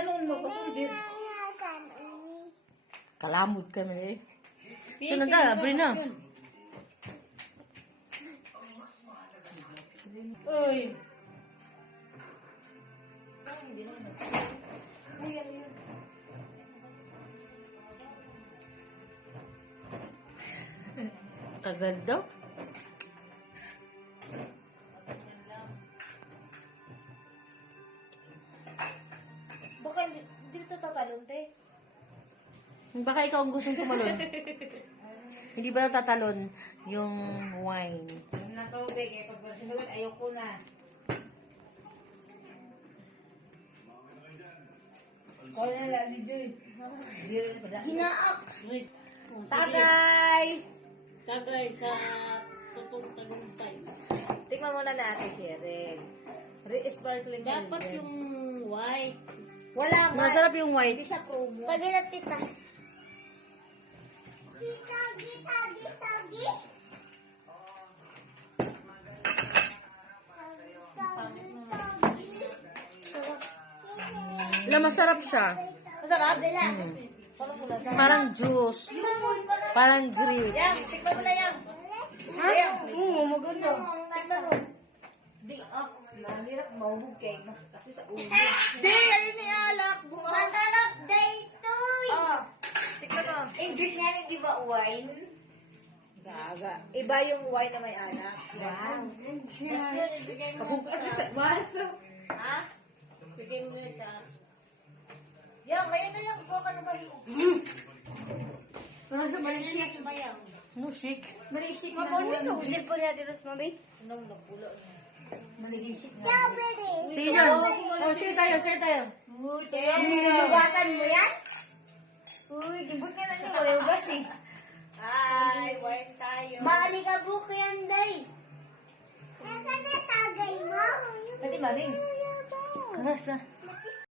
Kanon mo, kapulbir. Kalamod kami eh. So, nanda, abri na. Uy. Agad daw. Baka hindi ito tatalon, te. Baka ikaw ang gustong tumalon. Hindi ba tatalon yung wine? Ano na tubig eh. Pag sinugot, ayoko na. Kaya na lang ni Joy. Ginaak. Tagay! Tagay sa tutong tagumpay. Tingnan muna natin si Ren. Sparkling Dapat Golden. yung white. Wala nga. Masarap yung Hindi white. siya promo. Tagi na tita. Tagi. Masarap siya. Masarap? Mm. Parang mula sa... Parang juice. Parang grapes. Yang, tikman mo na yang. Ha? Yang. Oo, maganda. Tikman mo. Di, mahirap mahubog kay. Mas kasi sa ulo. Di, ayun ni Alak. Masarap dito. Oh, tikman mo. English nga rin, di ba, wine? Gaga. Iba yung wine na may anak. Wow. Baso. Ha? Bigyan mo na siya. Yang, ngayon na yang. Kuha ka na ba yung... Ano sa malishik ba yan? No, shake. Marisik na. Mapon mo sa usip po natin, Rosmabit. Anong napulo niya? Marisik na. Strawberry. Sige na. Oh, share tayo, share tayo. Hugasan mo yan? Uy, gibot ka na niya. Wala hugas eh. Ay, wine tayo. Maali ka buko yan, day. Nasaan na tagay mo? Pati maring. Karas ah.